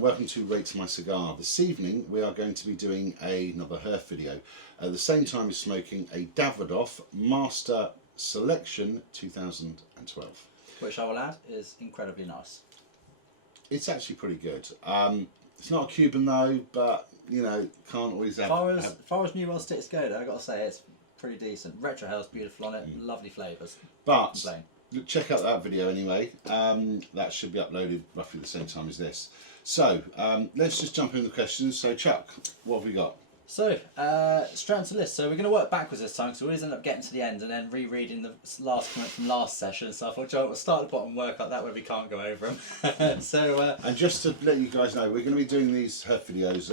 and welcome to Rate My Cigar. This evening we are going to be doing another Herf video. At the same time as smoking a Davidoff Master Selection 2012. Which I will add is incredibly nice. It's actually pretty good. It's not a Cuban though, but you know, can't always have... As far as New World sticks go though, I've got to say it's pretty decent. Retro Hell's beautiful on it, lovely flavours. But check out that video anyway. That should be uploaded roughly the same time as this. So let's just jump into the questions. So Chuck, what have we got? So straight onto the list. So we're going to work backwards this time, so we always end up getting to the end and then rereading the last comment from last session. So I thought, Joe, we'll start at the bottom and work like that way we can't go over them. So and just to let you guys know, we're going to be doing these Herf videos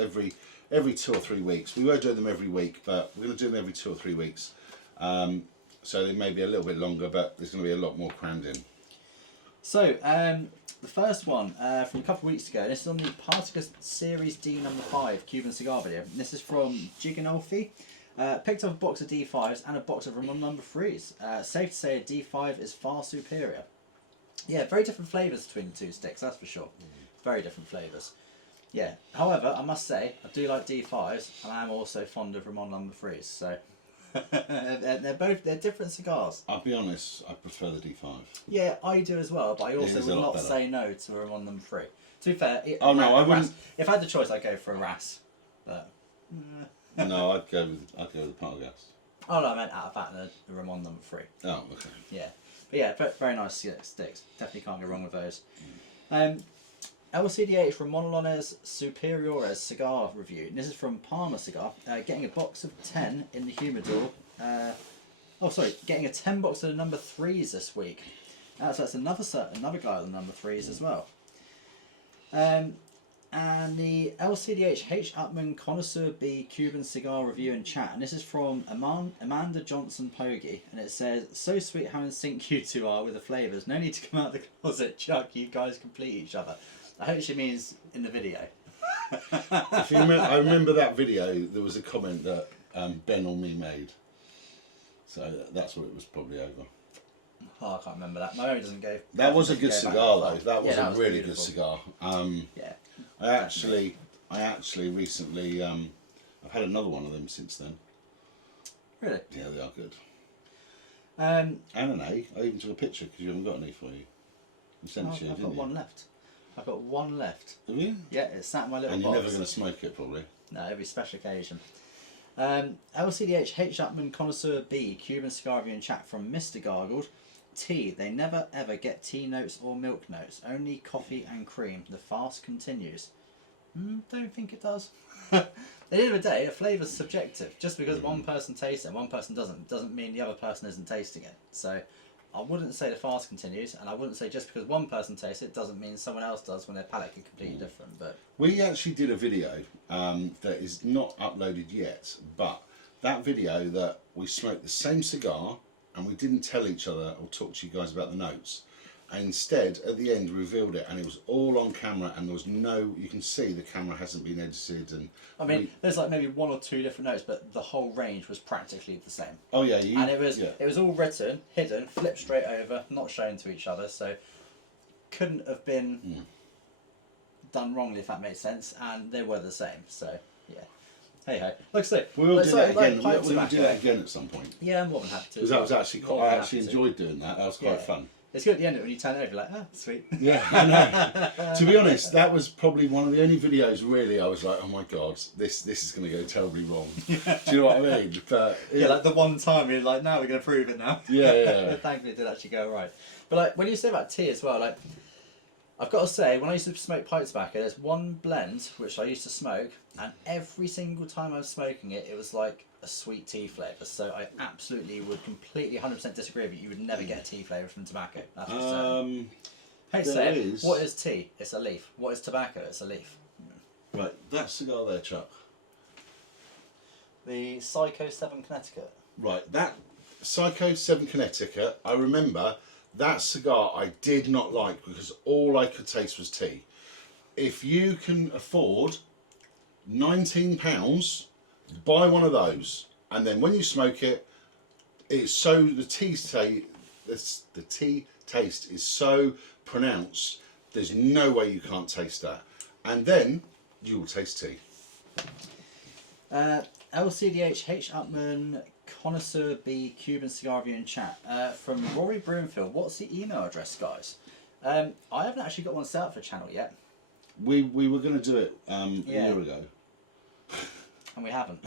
every 2 or 3 weeks. We were doing them every week, but we're going to do them every 2 or 3 weeks. So they may be a little bit longer, but there's going to be a lot more crammed in. So the first one from a couple of weeks ago, this is on the Partagas Series D number 5 Cuban cigar video. And this is from Cigar Herf. Picked up a box of D5s and a box of Ramon number 3s. Safe to say a D5 is far superior. Yeah, very different flavours between the two sticks, that's for sure. Very different flavours. Yeah, however, I must say, I do like D5s and I am also fond of Ramon number 3s. So they're different cigars. I'll be honest, I prefer the D5. Yeah, I do as well, but I also will not say no to a Ramon number 3. To be fair, I wouldn't. If I had the choice, I'd go for a Ras. But no, I'd go with the Partagas. Oh no, I meant out of that and the Ramon number 3. Oh, okay. Yeah, but yeah, very nice sticks. Definitely can't go wrong with those. LCDH Ramon Superiores cigar review. And this is from Palmer Cigar. Getting a box of 10 in the humidor. Getting a 10 box of the number 3s this week. So that's another guy with the number 3s as well. And the LCDH H. Upman Connoisseur B Cuban cigar review and chat. And this is from Amanda Johnson Pogie. And it says, "So sweet how in sync you two are with the flavours. No need to come out the closet, Chuck. You guys complete each other." I hope she means in the video. If you remember, I remember that video, there was a comment that Ben or me made. So that's what it was probably over. Oh, I can't remember that. My memory doesn't go. That was a good cigar though. That was a really beautiful. Good cigar. Yeah. I actually recently, I've had another one of them since then. Really? Yeah, they are good. And an A. I even took a picture because you haven't got any for you. You sent it to you, I've didn't got you? one left. I've got one left. Have you? Yeah, it's sat in my little and you're box. never going to smoke it, probably. No, every special occasion. LCDH H. Upman Connoisseur B Cuban cigar review and chat from Mr. Gargled. Tea. They never ever get tea notes or milk notes. Only coffee and cream. The fast continues. Don't think it does. At the end of the day, a flavour's subjective. Just because one person tastes it and one person doesn't mean the other person isn't tasting it. So I wouldn't say the fast continues, and I wouldn't say just because one person tastes it doesn't mean someone else does when their palate is completely different. But we actually did a video that is not uploaded yet, but that video that we smoked the same cigar and we didn't tell each other or talk to you guys about the notes. And instead, at the end, revealed it, and it was all on camera, and there was no. You can see the camera hasn't been edited, and I mean, there's like maybe 1 or 2 different notes, but the whole range was practically the same. Oh yeah, and it was all written, hidden, flipped straight over, not shown to each other, so couldn't have been done wrongly if that makes sense, and they were the same. So yeah, hey ho. Like I say, we'll do that again. We'll do that again at some point. Yeah, I'm more than happy to. Because that was actually quite. I actually enjoyed doing that. That was quite fun. It's good at the end of it when you turn it over, like, sweet. Yeah, I know. To be honest, that was probably one of the only videos really I was like, oh my god, this is going to go terribly wrong. Do you know what I mean? But yeah, like the one time you're like, now we're going to prove it now. Yeah. Thankfully it did actually go right. But like, when you say about tea as well, like, I've got to say, when I used to smoke pipe tobacco, there's one blend which I used to smoke, and every single time I was smoking it, it was like a sweet tea flavour. So I absolutely would completely 100% disagree with you. You would never get a tea flavour from tobacco. That's for certain. Hey, say, what is tea? It's a leaf. What is tobacco? It's a leaf. Right, that cigar there, Chuck. The Psycho 7 Connecticut. Right, that Psycho 7 Connecticut, I remember that cigar I did not like because all I could taste was tea. If you can afford £19, buy one of those, and then when you smoke it, it's so the tea taste is so pronounced. There's no way you can't taste that. and then you will taste tea. LCDH H. Upman Connoisseur B Cuban Cigar Review in chat from Rory Broomfield. What's the email address, guys? I haven't actually got one set up for the channel yet. We were going to do it a year ago. And we haven't.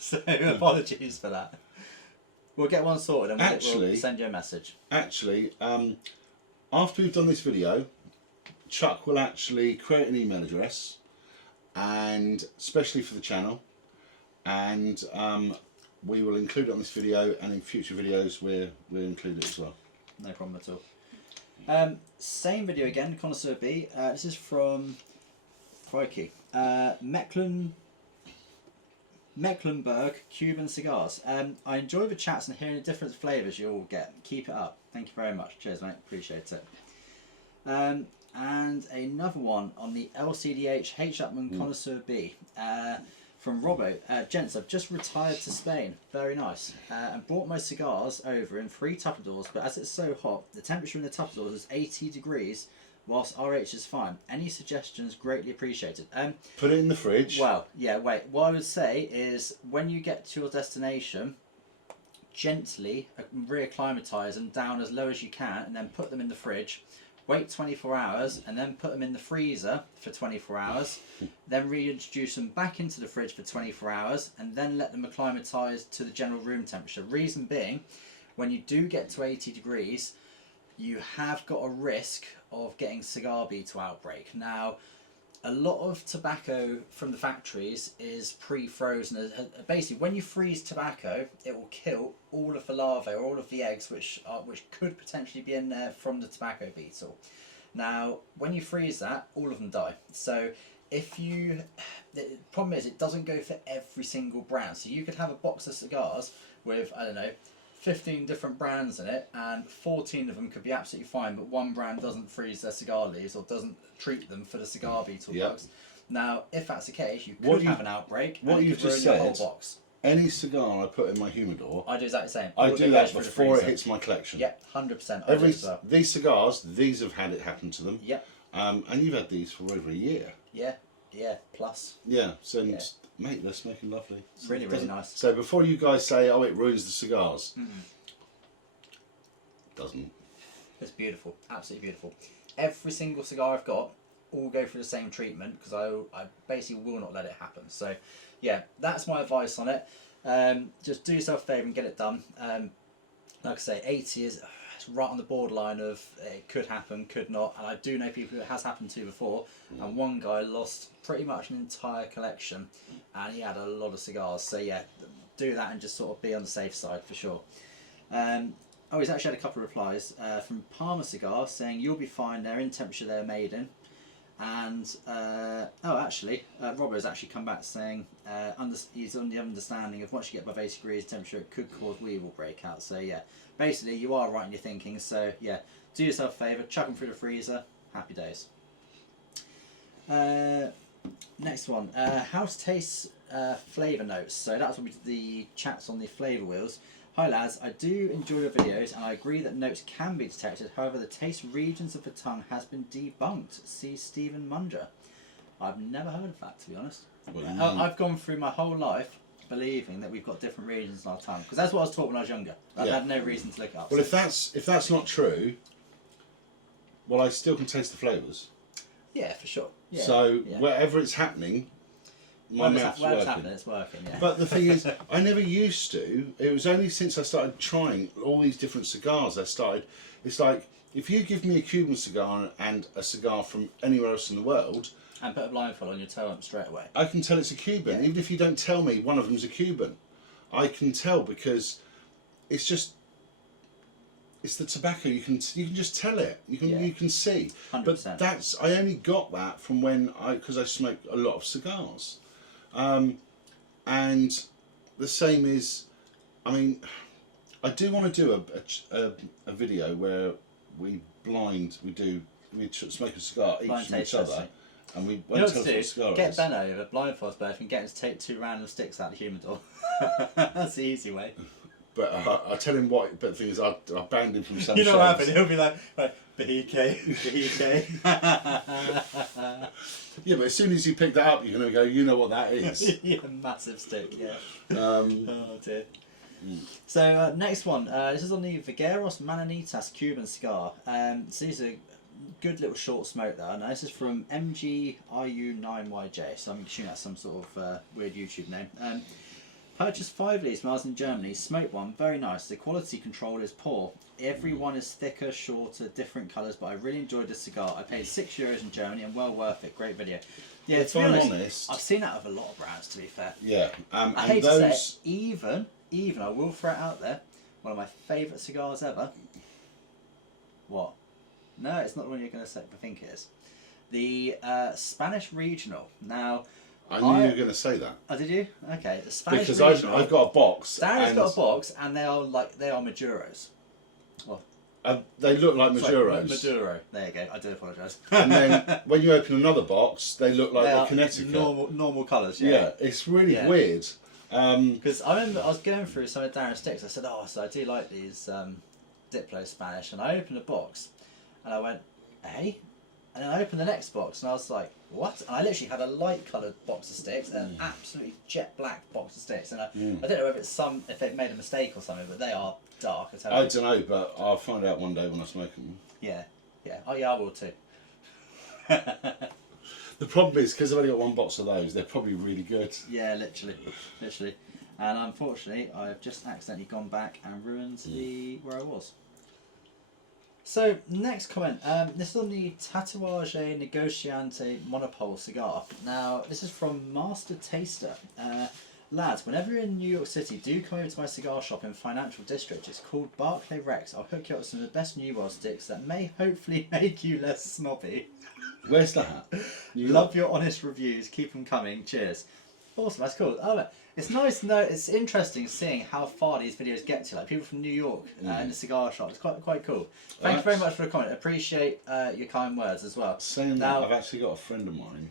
So apologies for that. We'll get one sorted and we'll send you a message. Actually, after we've done this video, Chuck will actually create an email address, and especially for the channel, and we will include it on this video, and in future videos we'll include it as well. No problem at all. Same video again, Connoisseur B. This is from Crikey. Mecklenburg Cuban Cigars. I enjoy the chats and hearing the different flavours you all get. Keep it up. Thank you very much. Cheers, mate. Appreciate it. And another one on the LCDH H. Upman Connoisseur B. From Robbo. Gents, I've just retired to Spain. Very nice. And brought my cigars over in 3 Tupperdoors, but as it's so hot, the temperature in the Tupperdoors is 80 degrees, whilst RH is fine. Any suggestions greatly appreciated. Put it in the fridge. Well, yeah, wait. What I would say is when you get to your destination, gently reacclimatise them down as low as you can and then put them in the fridge. Wait 24 hours and then put them in the freezer for 24 hours. Then reintroduce them back into the fridge for 24 hours and then let them acclimatise to the general room temperature. Reason being, when you do get to 80 degrees, you have got a risk of getting cigar beetle outbreak. Now, a lot of tobacco from the factories is pre-frozen. Basically, when you freeze tobacco, it will kill all of the larvae or all of the eggs which could potentially be in there from the tobacco beetle. Now, when you freeze that, all of them die. So, the problem is it doesn't go for every single brand. So you could have a box of cigars with, I don't know, 15 different brands in it, and 14 of them could be absolutely fine, but one brand doesn't freeze their cigar leaves or doesn't treat them for the cigar beetle bugs. Now, if that's the case, you could have an outbreak and it could ruin your whole box. Any cigar I put in my humidor, I do exactly the same. I do that before it hits my collection. Yep, 100%. These cigars, these have had it happen to them. Yep. And you've had these for over a year. Yeah, plus. Yeah, so mate, they're smoking lovely. So really nice. So before you guys say, oh, it ruins the cigars, doesn't. It's beautiful, absolutely beautiful. Every single cigar I've got all go through the same treatment because I basically will not let it happen. So yeah, that's my advice on it. Just do yourself a favour and get it done. Like I say, 80 is it's right on the borderline of it could happen, could not, and I do know people who it has happened to before, and one guy lost pretty much an entire collection and he had a lot of cigars. So yeah, do that and just sort of be on the safe side for sure. Oh, he's actually had a couple of replies from Palmer Cigar saying you'll be fine, they're in temperature they're made in. And Robert has actually come back saying he's on the understanding of once you get above 80 degrees temperature it could cause weevil breakout. So yeah, basically you are right in your thinking. So yeah, do yourself a favour, chuck them through the freezer, happy days. Next one, house tastes flavour notes. So that's what we did the chats on the flavour wheels. Hi lads, I do enjoy your videos and I agree that notes can be detected, however the taste regions of the tongue has been debunked. See Stephen Munger. I've never heard of that, to be honest. I've gone through my whole life believing that we've got different regions in our tongue, because that's what I was taught when I was younger. I had no reason to look it up. Well, so. if that's not true, well, I still can taste the flavours. Yeah, for sure. Yeah, so wherever it's happening, my mouth's working. It's working, yeah. But the thing is, I never used to. It was only since I started trying all these different cigars it's like, if you give me a Cuban cigar and a cigar from anywhere else in the world, and put a blindfold on, you tell them straight away. I can tell it's a Cuban. Even if you don't tell me one of them's a Cuban, I can tell because it's the tobacco. You can just tell it. You can see. 100%. But I only got that from because I smoke a lot of cigars. And the same is, I mean, I do want to do a video where we smoke a cigar each from each other, and we won't tell us what a cigar is. Get Ben over, blindfold both, and get him to take 2 random sticks out of the humidor. That's the easy way. But I tell him what. But the thing is, I banned him from some You know shows. what happened? He'll be like BK, BK. Yeah, but as soon as you pick that up, you're going to go, you know what that is. Yeah, massive stick, yeah. Oh dear. So next one, this is on the Vigueros Mananitas Cuban cigar. So these are good little short smoke there. Now this is from MGIU9YJ, so I'm assuming that's some sort of weird YouTube name. Purchased 5 of these when I was in Germany, smoked one, very nice. The quality control is poor. Every one is thicker, shorter, different colours, but I really enjoyed this cigar. I paid €6 in Germany and well worth it. Great video. Yeah, If to be I'm honest, honest, I've seen that with a lot of brands, to be fair. yeah. I And hate those, to say it, even, I will throw it out there, one of my favourite cigars ever. What? No, it's not the one you're going to say, I think it is. The Spanish Regional. Now, I knew you were going to say that. oh, did you? Okay, the Spanish Because Regional. I've got a box. Darren's got a box, and they are Maduros. Well, they look like sorry, Maduros. Maduro. There you go. I do apologise. And then when you open another box, they look like They the are Connecticut. normal colours. Yeah, it's really Yeah. weird. Because I remember I was going through some of Darren's sticks. I said, "Oh, so I do like these Diplo Spanish," and I opened a box, and I went, "Hey," and then I opened the next box, and I was like, "What?" And I literally had a light coloured box of sticks and an absolutely jet black box of sticks, and I don't know if they've made a mistake or something, but they are dark. I tell you. I don't know, but I'll find out one day when I smoke them. Yeah. Oh yeah, I will too. The problem is, because I've only got one box of those, they're probably really good. Yeah, literally. And unfortunately, I've just accidentally gone back and ruined where I was. So, next comment. This is on the Tatuage Negociante Monopole cigar. Now, this is from Master Taster. Lads, whenever you're in New York City, do come over to my cigar shop in Financial District. It's called Barclay Rex. I'll hook you up with some of the best New World sticks that may hopefully make you less snobby. Where's that? Love your honest reviews. Keep them coming. Cheers. Awesome, that's cool. Oh, it's nice to know. It's interesting seeing how far these videos get to. Like people from New York in the cigar shop. It's quite cool. Thank you very much for the comment. Appreciate your kind words as well. Saying now, that, I've actually got a friend of mine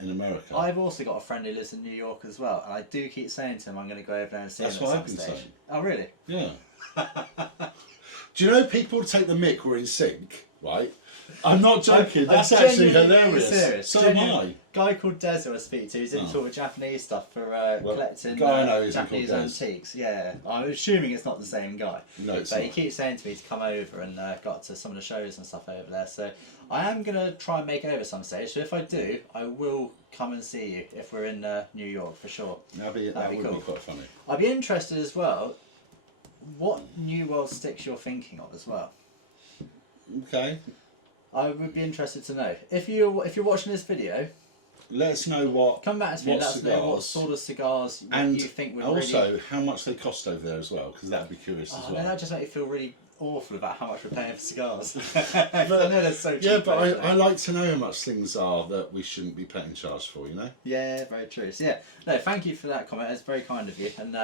in America. I've also got a friend who lives in New York as well, and I do keep saying to him, I'm going to go over there and see him at some stage. Saying. Oh, really? Yeah. Do you know people take the mick we're in sync, right? I'm not joking. That's actually hilarious. Serious. So am I. Guy called Des who I speak to, he's into all the Japanese stuff for collecting guy I know isn't Japanese called Des. antiques. Yeah, I'm assuming it's not the same guy. No, it's but not. he keeps saying to me to come over and got to some of the shows and stuff over there. So I am going to try and make it over some stage. So if I do, I will come and see you if we're in New York for sure. That would cool. be quite funny. I'd be interested as well what New World sticks you're thinking of as well. Okay. I would be interested to know. If you're watching this video, let us know what. Come back to me. Let us know what sort of cigars you think would also really... how much they cost over there as well, because that'd be curious as well. That just makes me feel really awful about how much we're paying for cigars. But, I know they're so cheap. Yeah, but I like to know how much things are that we shouldn't be paying charge for. You know. Yeah, very true. So yeah, no, thank you for that comment. It's very kind of you. And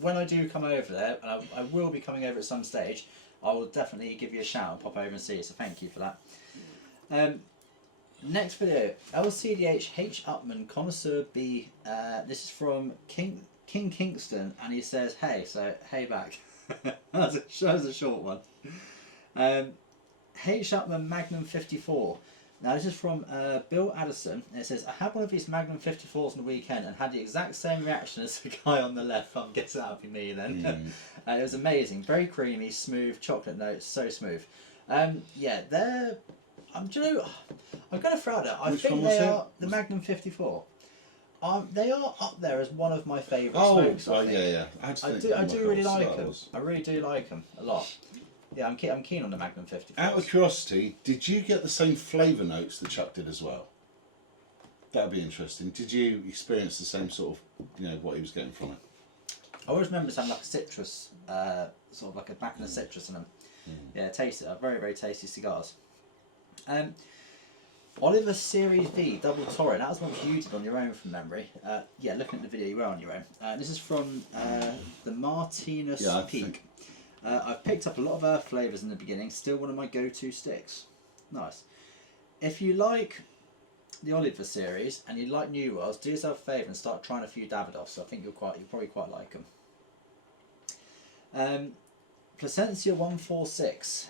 when I do come over there, and I will be coming over at some stage, I will definitely give you a shout and pop over and see you. So thank you for that. Next video, LCDH H. Upman Connoisseur B. This is from King Kingston, and he says, "Hey," so hey back. that was a short one. H. Upman Magnum 54. Now this is from Bill Addison, and it says, "I had one of these Magnum 54s on the weekend and had the exact same reaction as the guy on the left." I guess that would be me then. It was amazing, very creamy, smooth, chocolate notes, so smooth. Yeah, they're. Do you know? I'm going to throw it out. I think they are the Magnum 54. They are up there as one of my favourite smokes. Oh, yeah. I do really like them. I really do like them a lot. Yeah, I'm keen on the Magnum 54. Out of curiosity, did you get the same flavour notes that Chuck did as well? That'd be interesting. Did you experience the same sort of, what he was getting from it? I always remember something like a citrus, sort of like a back of a citrus in them. Yeah, tasty. Very, very tasty cigars. Oliver Series V Double Torrent. That was one you did on your own from memory. Yeah, looking at the video, you were on your own. This is from the Martinus Peak. I've picked up a lot of earth flavours in the beginning. Still one of my go-to sticks. Nice. If you like the Oliver series and you like New Worlds, do yourself a favour and start trying a few Davidoffs. I think you'll probably quite like them. Placencia 146,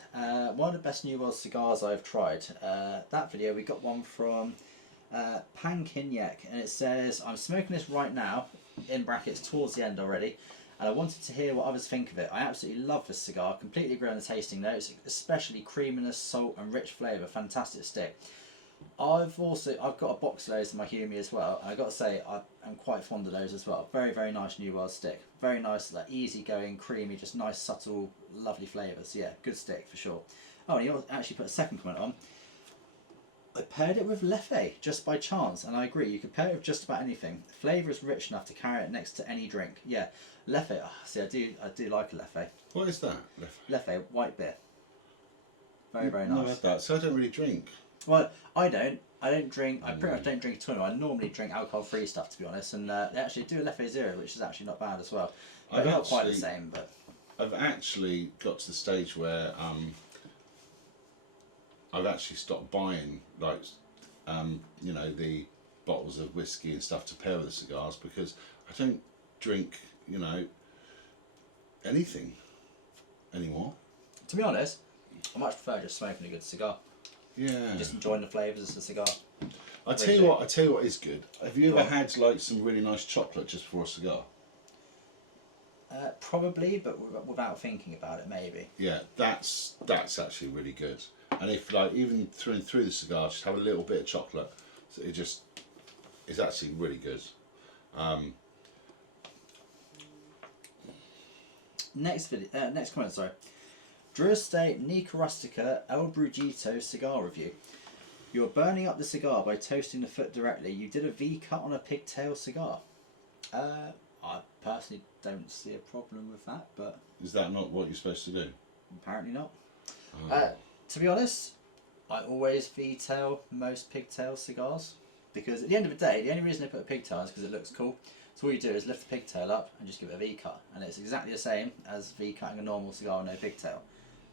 one of the best New World cigars I've tried. That video, we got one from Pan Kinyak, and it says, I'm smoking this right now, in brackets, towards the end already, and I wanted to hear what others think of it. I absolutely love this cigar, completely agree on the tasting notes, especially creaminess, salt and rich flavour, fantastic stick. I've got a box of those in my Humi as well, and I've got to say I'm quite fond of those as well. Very, very nice New World stick. Very nice, like easy going, creamy, just nice, subtle, lovely flavours. Yeah, good stick for sure. Oh, and he actually put a second comment on. I paired it with Leffe just by chance, and I agree, you could pair it with just about anything. Flavour is rich enough to carry it next to any drink. Yeah, Leffe, see I do like a Leffe. What is that? Leffe, white beer. Very, very No, nice. that. So I don't really drink. Well, I don't drink, I pretty much don't drink at all. I normally drink alcohol-free stuff, to be honest, and they actually do a Leffe Zero, which is actually not bad as well. But not quite the same, but... I've actually got to the stage where I've actually stopped buying, like, you know, the bottles of whiskey and stuff to pair with the cigars, because I don't drink, you know, anything anymore. To be honest, I much prefer just smoking a good cigar. Yeah. Just enjoying the flavours of the cigar. I tell you what is good. Have you ever had like some really nice chocolate just before a cigar? Probably, but without thinking about it, maybe. Yeah, that's actually really good. And if like even through the cigar, just have a little bit of chocolate, so it's actually really good. Next comment, sorry. Drew Estate Nica Rustica El Brujito cigar review. You're burning up the cigar by toasting the foot directly. You did a V cut on a pigtail cigar. I personally don't see a problem with that, but... Is that not what you're supposed to do? Apparently not. Oh. To be honest, I always V-tail most pigtail cigars, because at the end of the day, the only reason they put a pigtail is because it looks cool. So all you do is lift the pigtail up and just give it a V-cut, and it's exactly the same as V-cutting a normal cigar with no pigtail.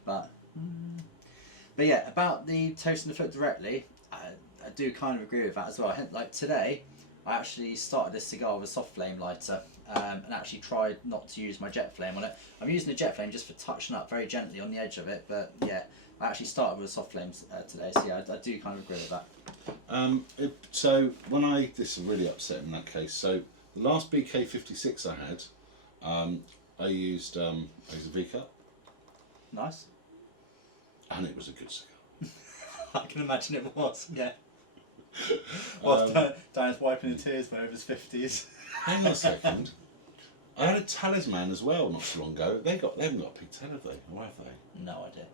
But yeah, about the toasting the foot directly, I do kind of agree with that as well. Like today, I actually started this cigar with a soft flame lighter and actually tried not to use my jet flame on it. I'm using the jet flame just for touching up very gently on the edge of it, but yeah, I actually started with a soft flame today, so yeah, I do kind of agree with that. So this is really upsetting in that case. So the last BK56 I had, I used a V-cut. Nice. And it was a good cigar. I can imagine it was, yeah. Well, Dan's wiping the tears over his 50s. Hang on a second. I had a Talisman as well not so long ago. They haven't got a pigtail, have they? Or have they? No idea.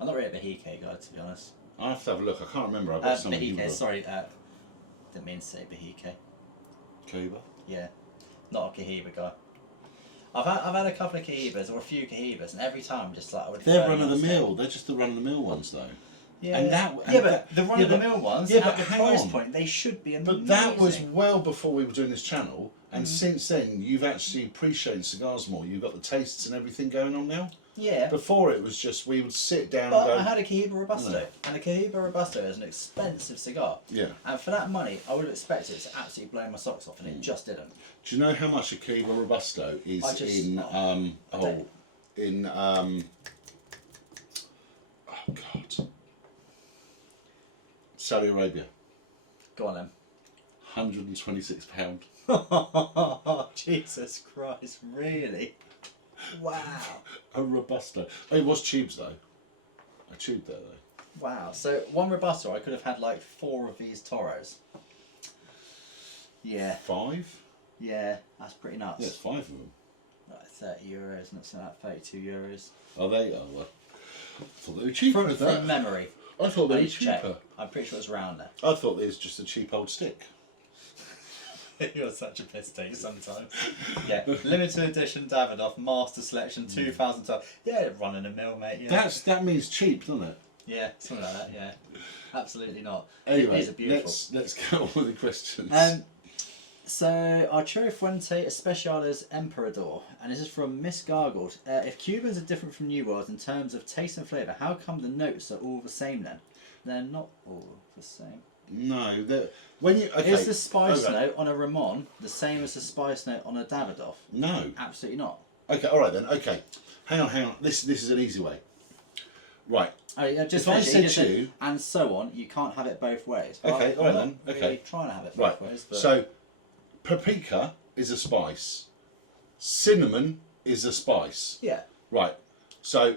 I'm not really a Bahike guy, to be honest. I have to have a look. I can't remember. I've got some. Bahike, sorry. Didn't mean to say Bahike. Cuba? Yeah. Not a Cohiba guy. I've had a couple of Cohibas, or a few Cohibas, and every time I'm just like... They're run of the mill. They're just the run of the mill ones, though. Yeah, And but the run-of-the-mill ones, at the price point, they should be amazing. But that was well before we were doing this channel, and since then you've actually appreciated cigars more. You've got the tastes and everything going on now. Yeah. Before it was just we would sit down But and go... I had a Cohiba Robusto, and a Cohiba Robusto is an expensive cigar. Yeah. And for that money, I would have expected it to absolutely blow my socks off, and it just didn't. Do you know how much a Cigar Robusto is in Saudi Arabia? Go on then. £126. Oh, Jesus Christ, really? Wow. A Robusto. Oh, it was tubes though. I tubed there though. Wow. So one Robusto, I could have had like 4 of these Toros. Yeah. 5? Yeah, that's pretty nuts. Yeah, it's 5 of them. Like €30, not so like €32. Oh, they are. Well, I thought they were cheaper. From memory. I thought they I were need to check. cheaper. I'm pretty sure it's around there. I thought it was just a cheap old stick. You're such a piss take sometimes. Yeah, limited edition Davidoff Master Selection 2012. Yeah, running the mill, mate. Yeah. That means cheap, doesn't it? Yeah, something like that. Yeah, absolutely not. Anyway, These are beautiful. let's get on with the questions. So Arturo Fuente Especiales Emperador, and this is from Miss Gargled. If Cubans are different from New World in terms of taste and flavour, how come the notes are all the same then? They're not all the same. No, when you okay, is the spice note on a Ramon the same as the spice note on a Davidoff? No, Absolutely not. Okay, all right then. Okay, hang on. This is an easy way. Right. Oh, yeah, just If I finish it. said You just to you- and so on, you can't have it both ways. Okay, I'm all right not then, really okay. trying to have it Right. both ways, but So, paprika is a spice. Cinnamon is a spice. yeah, Right. So,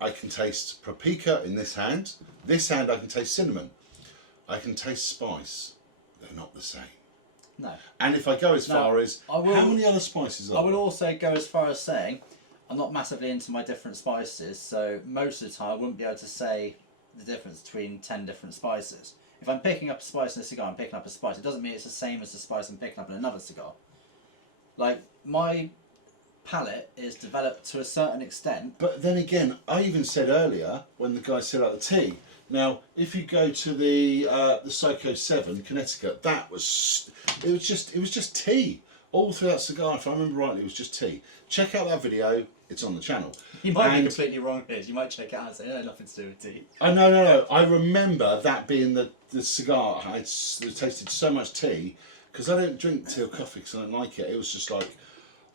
I can taste paprika in this hand. This hand, I can taste cinnamon. I can taste spice. They're not the same. no. And if I go as Now, far as I will- how many other spices are I would there? also go as far as saying I'm not massively into my different spices, so most of the time I wouldn't be able to say the difference between 10 different spices. If I'm picking up a spice in a cigar, I'm picking up a spice. It doesn't mean it's the same as the spice I'm picking up in another cigar. Like, my palate is developed to a certain extent. But then again, I even said earlier when the guy set out the tea. Now, if you go to the Psycho 7 Connecticut, it was just tea all through that cigar. If I remember rightly, it was just tea. Check out that video; it's on the channel. You might be And- completely wrong here. You might check it out and say, no, nothing to do with tea. No. I remember that being the cigar. I tasted so much tea because I don't drink tea or coffee because I don't like it. It was just like,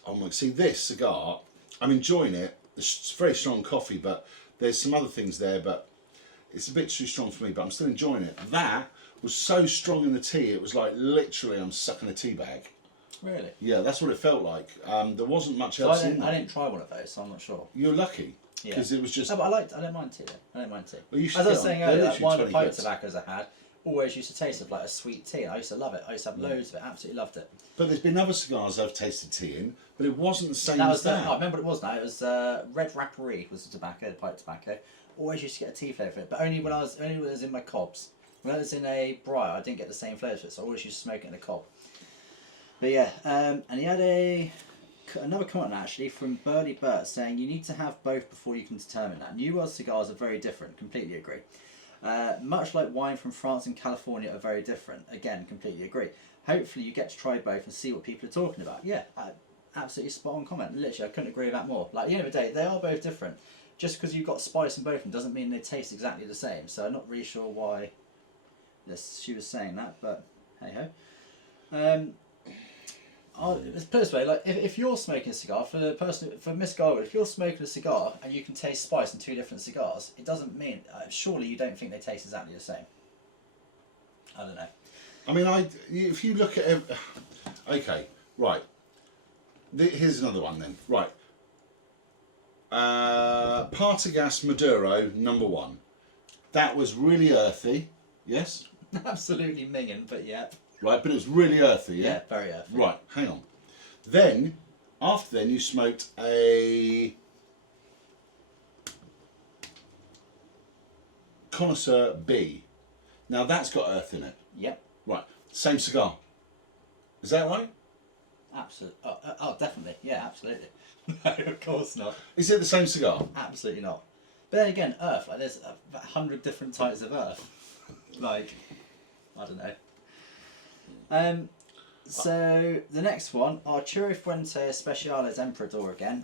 oh my! See this cigar, I'm enjoying it. It's very strong coffee, but there's some other things there, but it's a bit too strong for me. But I'm still enjoying it. That was so strong in the tea. It was like literally I'm sucking a tea bag. Really? Yeah, that's what it felt like. There wasn't much So else I in there. didn't try one of those, so I'm not sure. You're lucky Yeah. because it was just. No, but I don't mind tea though. I don't mind tea. Well, you should As I was get on. saying They're earlier, like, literally one of the 20 pipe quid. tobaccos I had always used to taste of like a sweet tea. And I used to love it. I used to have loads of it. Absolutely loved it. But there's been other cigars I've tasted tea in, but it wasn't the same That as was the, that. I remember what it was now. It was Red Rapparee was the tobacco, the pipe tobacco. Always used to get a tea flavour, but only when I was in my cobs. When I was in a briar, I didn't get the same flavour, so I always used to smoke it in a cob. But yeah, and he had another comment actually from Burley Burt saying you need to have both before you can determine that. New World cigars are very different. Completely agree. Much like wine from France and California are very different. Again, completely agree. Hopefully you get to try both and see what people are talking about. Yeah, absolutely spot on comment. Literally, I couldn't agree with that more. Like, at the end of the day, they are both different. Just because you've got spice in both of them doesn't mean they taste exactly the same. So I'm not really sure why she was saying that, but hey ho. Let's put it this way, like if you're smoking a cigar, for Miss Garwood, if you're smoking a cigar and you can taste spice in two different cigars, it doesn't mean surely you don't think they taste exactly the same. I don't know. I mean, if you look at okay, right. Here's another one then. Right. Partagas Maduro #1. That was really earthy. Yes. Absolutely minging, but yeah. Right, but it was really earthy. Yeah, Yeah. very earthy. Right. Hang on. Then, after then, you smoked a Connoisseur B. Now that's got earth in it. Yep. Right. Same cigar. Is that right? Absolutely. Oh, definitely. Yeah, absolutely. No, of course not. Is it the same cigar? Absolutely not. But then again, earth. Like there's 100 different types of earth. Like, I don't know. So the next one, Arturo Fuente Especiales Emperador again,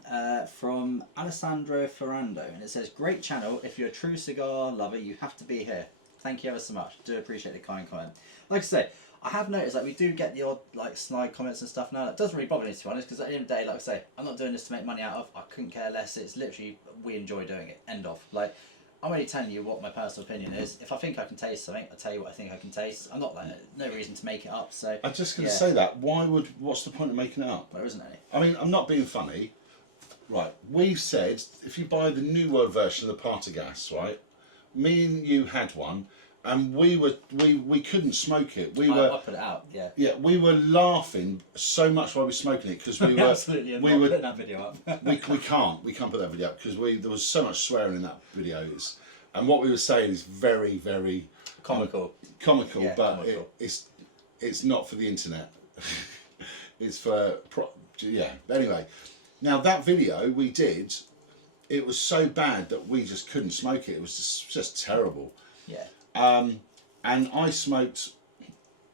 from Alessandro Ferrando, and it says, "Great channel. If you're a true cigar lover, you have to be here. Thank you ever so much. Do appreciate the kind comment." Like I say, I have noticed that we do get the odd like snide comments and stuff now. That doesn't really bother me, to be honest, because at the end of the day, like I say, I'm not doing this to make money out of. I couldn't care less. It's literally we enjoy doing it. End of. Like, I'm only telling you what my personal opinion is. If I think I can taste something, I'll tell you what I think I can taste. I'm not like no reason to make it up. So I'm just going to yeah. say that. What's the point of making it up? There isn't any. I mean, I'm not being funny. Right, we've said if you buy the New World version of the Partagas, right? Me and you had one, and we couldn't smoke it. I put it out. Yeah. Yeah, we were laughing so much while we were smoking it because we were Absolutely. I'm not putting that video up. we can't put that video up because there was so much swearing in that video. And what we were saying is very, very Comical. Yeah, but comical. it's not for the internet. It's for Anyway, now that video we did, it was so bad that we just couldn't smoke it. It was just terrible. Yeah. And I smoked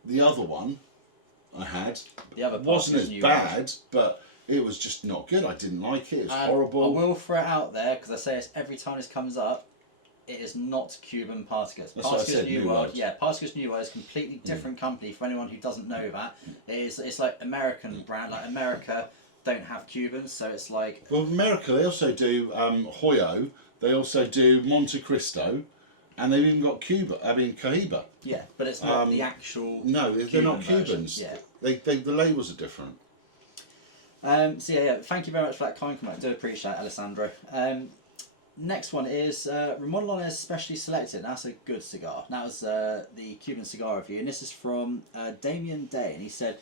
the other one I had. The other It wasn't Partagas as New bad, but it was just not good. I didn't like it. It was horrible. I will throw it out there because I say this every time this comes up. It is not Cuban Partagas. That's what I said, New World. Yeah, Partagas New World is a completely different company for anyone who doesn't know that. It's like American brand, like America, don't have Cubans, so it's like Well, America, they also do Hoyo, they also do Monte Cristo, and they've even got Cohiba. yeah, but it's not the actual. No, they're not Cuban version, Cubans. yeah. The labels are different. So yeah, thank you very much for that kind comment. I do appreciate it, Alessandro. Next one is Ramon Lones Specially Selected. That's a good cigar. That was the Cuban cigar review, and this is from Damien Day, and he said,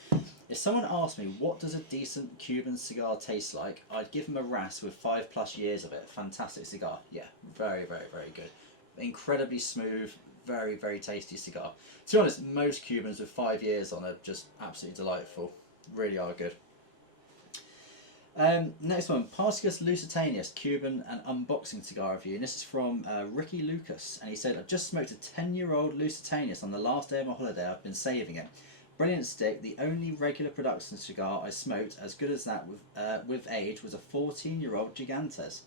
if someone asked me what does a decent Cuban cigar taste like, I'd give him a Ras with 5+ years of it. Fantastic cigar. Yeah, very, very, very good. Incredibly smooth, very, very tasty cigar. To be honest, most Cubans with 5 years on are just absolutely delightful. Really are good. Next one, Partagas Lusitanius Cuban and unboxing cigar review, and this is from Ricky Lucas, and he said, I've just smoked a 10-year-old Lusitanius on the last day of my holiday. I've been saving it. Brilliant stick. The only regular production cigar I smoked as good as that with age was a 14-year-old Gigantes.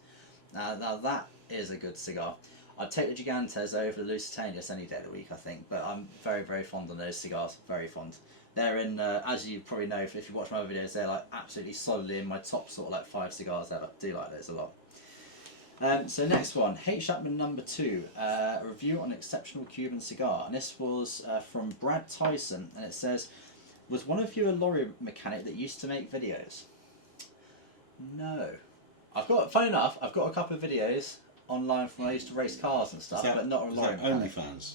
Now that is a good cigar. I'd take the Gigantes over the Lusitanius any day of the week, I think, but I'm very, very fond of those cigars. Very fond. They're in, as you probably know if you watch my other videos, they're like absolutely solidly in my top sort of like 5 cigars ever. Do like those a lot. So next one, H. Chapman number 2, a review on exceptional Cuban cigar, and this was from Brad Tyson, and it says, was one of you a lorry mechanic that used to make videos? No. Funny enough, I've got a couple of videos online from when I used to race cars and stuff, but not a lorry mechanic. OnlyFans.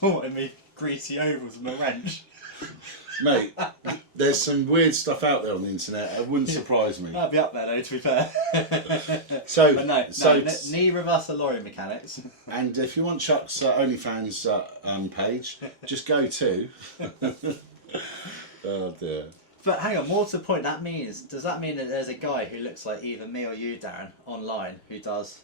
What, me greasy ovals and a wrench? Mate, there's some weird stuff out there on the internet. It wouldn't surprise me. That'd be up there though, to be fair. So, but neither of us are lorry mechanics. And if you want Chuck's OnlyFans page, just go to. Oh dear. But hang on, more to the point, does that mean that there's a guy who looks like either me or you, Darren, online, who does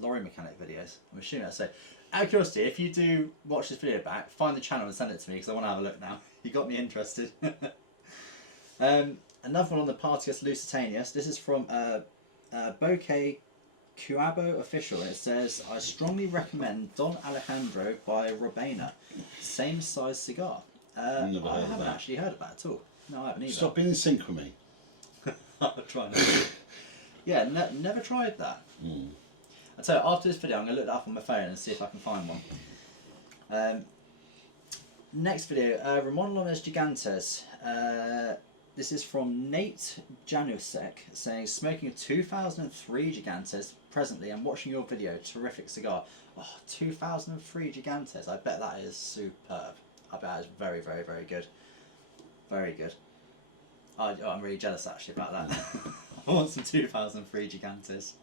lorry mechanic videos? I'm assuming that's so. Out of curiosity, if you do watch this video back, find the channel and send it to me because I want to have a look now. You got me interested. Another one on the Partagas Lusitanius. This is from Bokeh Cuabo Official, and it says, I strongly recommend Don Alejandro by Robena. Same size cigar. I haven't actually heard of that at all. No, I haven't either. Stop being in sync with me. I'll try not. Yeah, never tried that. I'll tell you, after this video I'm going to look that up on my phone and see if I can find one. Next video, Ramon Lones Gigantes. This is from Nate Janusek saying, smoking a 2003 Gigantes presently and watching your video, terrific cigar. Oh, 2003 Gigantes, I bet that is superb. I bet that is very, very, very good. Very good. I'm really jealous actually about that. I want some 2003 Gigantes.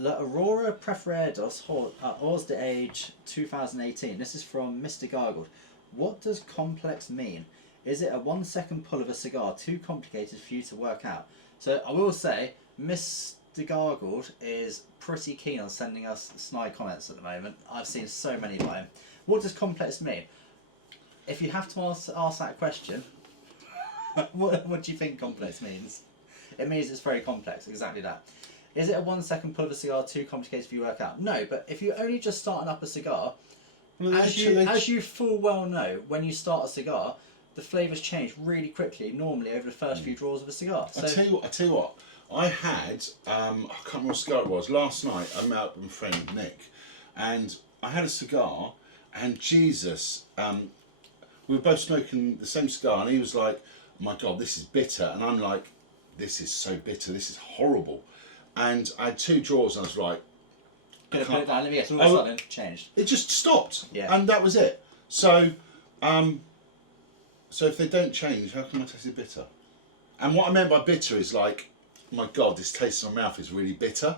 La Aurora Preferados, Hors de Age 2018. This is from Mr. Gargled. What does complex mean? Is it a 1-second pull of a cigar too complicated for you to work out? So I will say, Mr. Gargled is pretty keen on sending us snide comments at the moment. I've seen so many by him. What does complex mean? If you have to ask that question, what do you think complex means? It means it's very complex, exactly that. Is it a 1-second pull of a cigar too complicated for you to work out? No, but if you're only just starting up a cigar, as you full well know, when you start a cigar, the flavours change really quickly, normally over the first few draws of a cigar. So, I tell you what, I had, I can't remember what cigar it was, last night I met up with my friend Nick, and I had a cigar, and Jesus, we were both smoking the same cigar, and he was like, oh my God, this is bitter, and I'm like, this is so bitter, this is horrible. And I had 2 draws, and I was like, gonna put it down, let me guess, all of a sudden changed. It just stopped, yeah. And that was it. So, so if they don't change, how can I taste it bitter? And what I meant by bitter is like, oh my God, this taste in my mouth is really bitter.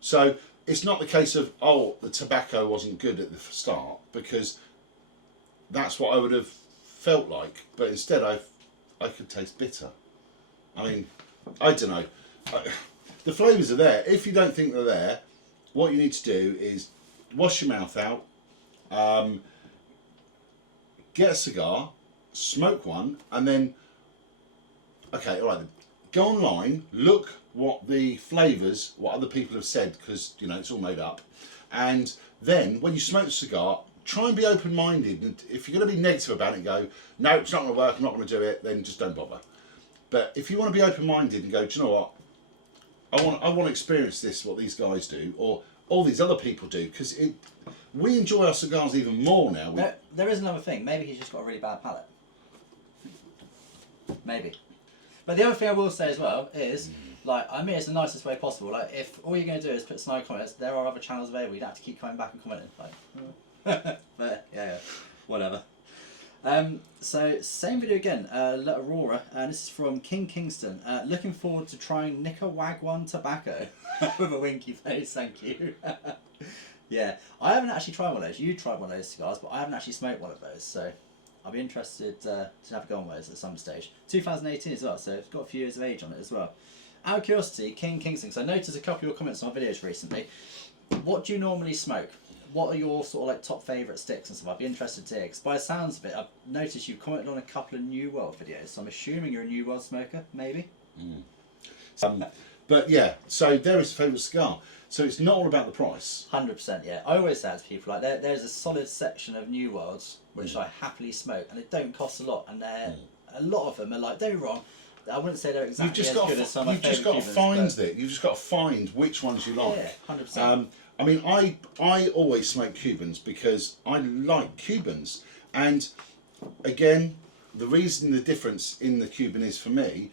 So it's not the case of, oh, the tobacco wasn't good at the start, because that's what I would have felt like. But instead, I could taste bitter. I mean, I don't know. The flavours are there. If you don't think they're there, what you need to do is wash your mouth out, get a cigar, smoke one, and then, okay, all right, then, go online, look what the flavours, what other people have said, because, you know, it's all made up, and then when you smoke the cigar, try and be open-minded. And if you're going to be negative about it and go, no, it's not going to work, I'm not going to do it, then just don't bother. But if you want to be open-minded and go, do you know what? I want to experience this, what these guys do, or all these other people do, because we enjoy our cigars even more now. There is another thing. Maybe he's just got a really bad palate. Maybe. But the other thing I will say as well is, like, I mean, it's the nicest way possible. Like, if all you're going to do is put snide comments, there are other channels available. You don't have to keep coming back and commenting. Like, but yeah, whatever. So same video again, Aurora, and this is from King Kingston. Looking forward to trying Nicaraguan tobacco with a winky face. Thank you. Yeah, I haven't actually tried one of those. You tried one of those cigars, but I haven't actually smoked one of those. So I'll be interested to have a go on those at some stage. 2018 as well, so it's got a few years of age on it as well. Out of curiosity, King Kingston, because I noticed a couple of your comments on my videos recently. What do you normally smoke? What are your sort of like top favourite sticks and stuff? I'd be interested to hear. Because by the sounds of it, I've noticed you've commented on a couple of New World videos, so I'm assuming you're a New World smoker, maybe? But yeah, so there is a favourite cigar. So it's not all about the price. 100%, yeah. I always say that to people, like there's a solid section of New Worlds which I happily smoke, and they don't cost a lot, and a lot of them are like, don't get me wrong, I wouldn't say they're exactly as good as some of my favourite Cubans. You've just got to find which ones you like. Yeah, 100%. I mean, I always smoke Cubans because I like Cubans, and again, the reason the difference in the Cuban is for me,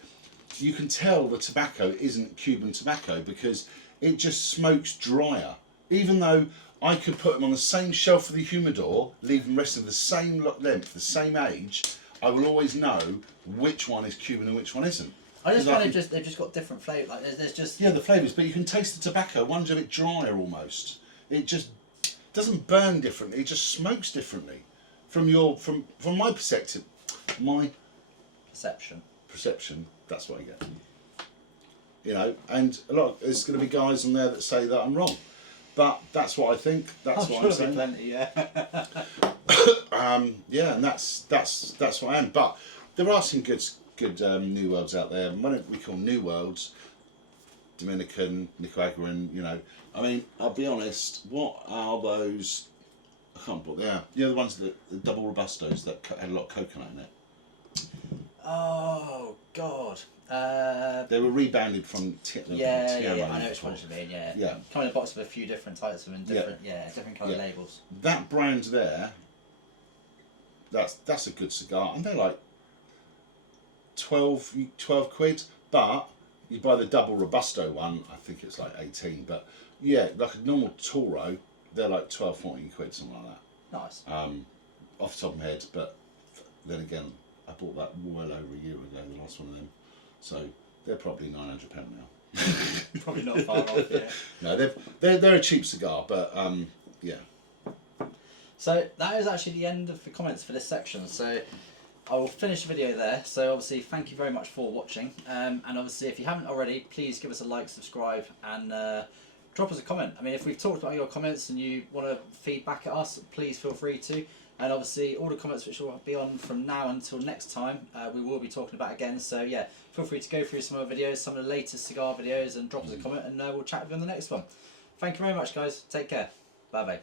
you can tell the tobacco isn't Cuban tobacco because it just smokes drier. Even though I could put them on the same shelf of the humidor, leave them resting the same length, the same age, I will always know which one is Cuban and which one isn't. I just find they've just got different flavour. Like there's just the flavours, but you can taste the tobacco. One's a bit drier almost. It just doesn't burn differently. It just smokes differently. From my perspective, my perception. That's what I get. You know, and there's going to be guys on there that say that I'm wrong, but that's what I think. That's what I'm saying. Plenty, yeah. Yeah, and that's what I am. But there are some good New Worlds out there. When we call New Worlds, Dominican, Nicaraguan, you know. I mean, I'll be honest, what are those? I can't remember what they are. The other ones, the double Robustos that had a lot of coconut in it. Oh, God. They were rebounded from yeah, I know which ones you mean, yeah. Yeah. Come in a box with a few different types of them, different kind of labels. That brand there, that's a good cigar, and they're like 12 quid, but you buy the double Robusto one, I think it's like 18, but yeah, like a normal Toro, they're like 12, 14 quid, something like that. Nice. Off the top of my head, but then again, I bought that well over a year ago, the last one of them, so they're probably £900 now. Probably not far off, yeah. No, they're a cheap cigar, but yeah. So that is actually the end of the comments for this section. So I will finish the video there. So obviously, thank you very much for watching. And obviously, if you haven't already, please give us a like, subscribe, and drop us a comment. I mean, if we've talked about your comments and you want to feedback at us, please feel free to. And obviously, all the comments which will be on from now until next time, we will be talking about again. So yeah, feel free to go through some other videos, some of the latest cigar videos, and drop us a comment, and we'll chat with you on the next one. Thank you very much, guys. Take care. Bye bye.